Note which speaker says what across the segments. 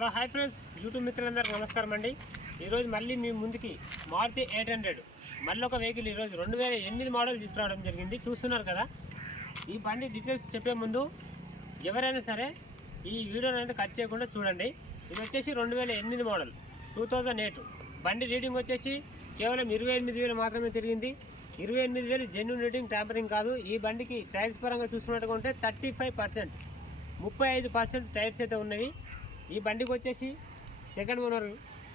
Speaker 1: Hello hi friends. YouTube మిత్రులందరికీ నమస్కారం అండి. ఈరోజు మళ్ళీ మీ ముందుకి మారుతి ఎయిట్ హండ్రెడ్. మళ్ళీ ఒక వెహికల్ ఈరోజు రెండు వేల ఎనిమిది మోడల్ తీసుకురావడం జరిగింది. చూస్తున్నారు కదా? ఈ బండి డీటెయిల్స్ చెప్పే ముందు ఎవరైనా సరే ఈ వీడియోని అయితే కట్ చేయకుండా చూడండి. ఇది వచ్చేసి రెండు వేల ఎనిమిది మోడల్ టూ థౌజండ్ ఎయిట్ బండి రీడింగ్ వచ్చేసి కేవలం ఇరవై ఎనిమిది వేలు మాత్రమే తిరిగింది. ఇరవై ఎనిమిది వేలు జెన్యున్ రీడింగ్ ట్యాంపరింగ్ కాదు. ఈ బండికి టైర్స్ పరంగా చూసుకున్నట్టుగా ఉంటే థర్టీ ఫైవ్ పర్సెంట్ ముప్పై ఐదు పర్సెంట్ టైర్స్ అయితే ఉన్నవి. ఈ బండికి వచ్చేసి సెకండ్ ఓనర్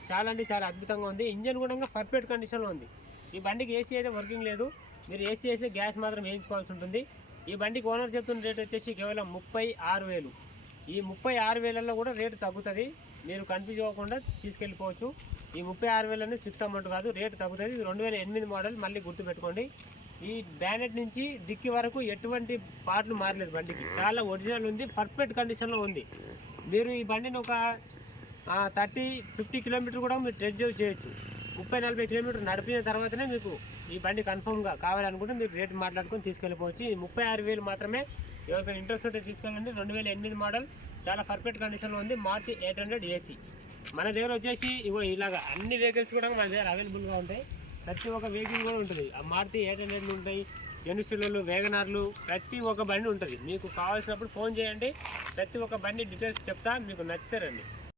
Speaker 1: చాలా అంటే చాలా అద్భుతంగా ఉంది. ఇంజన్ కూడా పర్ఫెక్ట్ కండిషన్లో ఉంది. ఈ బండికి ఏసీ అయితే వర్కింగ్ లేదు. మీరు ఏసీ వేస్తే గ్యాస్ మాత్రం వేయించుకోవాల్సి ఉంటుంది. ఈ బండికి ఓనర్ చెప్తున్న రేట్ వచ్చేసి కేవలం ముప్పై ఆరు వేలు. ఈ ముప్పై ఆరు వేలలో కూడా రేటు తగ్గుతుంది. మీరు కన్ఫ్యూజ్ అవ్వకుండా తీసుకెళ్ళిపోవచ్చు. ఈ ముప్పై ఆరు వేలు అనేది ఫిక్స్ అమౌంట్ కాదు రేటు తగ్గుతుంది. ఇది రెండు వేల ఎనిమిది మోడల్ మళ్ళీ గుర్తుపెట్టుకోండి. ఈ బ్యానెట్ నుంచి డిక్కి వరకు ఎటువంటి పార్ట్లు మారలేదు బండికి. చాలా ఒరిజినల్ ఉంది పర్ఫెక్ట్ కండిషన్లో ఉంది. మీరు ఈ బండిని ఒక థర్టీ ఫిఫ్టీ కిలోమీటర్ కూడా మీరు ట్రెడ్ చేయొచ్చు. ముప్పై నలభై కిలోమీటర్ నడిపిన తర్వాతనే మీకు ఈ బండి కన్ఫర్మ్గా కావాలనుకుంటే మీరు రేట్ మాట్లాడుకొని తీసుకెళ్ళిపోవచ్చు. ఈ ముప్పై ఆరు వేలు మాత్రమే ఎవరికైనా ఇంట్రెస్ట్ ఉంటే తీసుకెళ్ళండి. రెండు వేల ఎనిమిది మోడల్ చాలా పర్ఫెక్ట్ కండిషన్లో ఉంది మార్చి ఎయిట్ హండ్రెడ్ ఏసీ. మన దగ్గర వచ్చేసి ఇగో ఇలాగా అన్ని వెహికల్స్ కూడా మన దగ్గర అవైలబుల్గా ఉంటాయి. ప్రతి ఒక్క వెహికల్ కూడా ఉంటుంది. ఆ మారుతి ఎయిట్ హండ్రెడ్లు ఉంటాయి జెన్సిల్లు వేగనార్లు ప్రతి ఒక్క బండి ఉంటుంది. మీకు కావాల్సినప్పుడు ఫోన్ చేయండి. ప్రతి ఒక్క బండి డీటెయిల్స్ చెప్తా మీకు నచ్చితే రండి.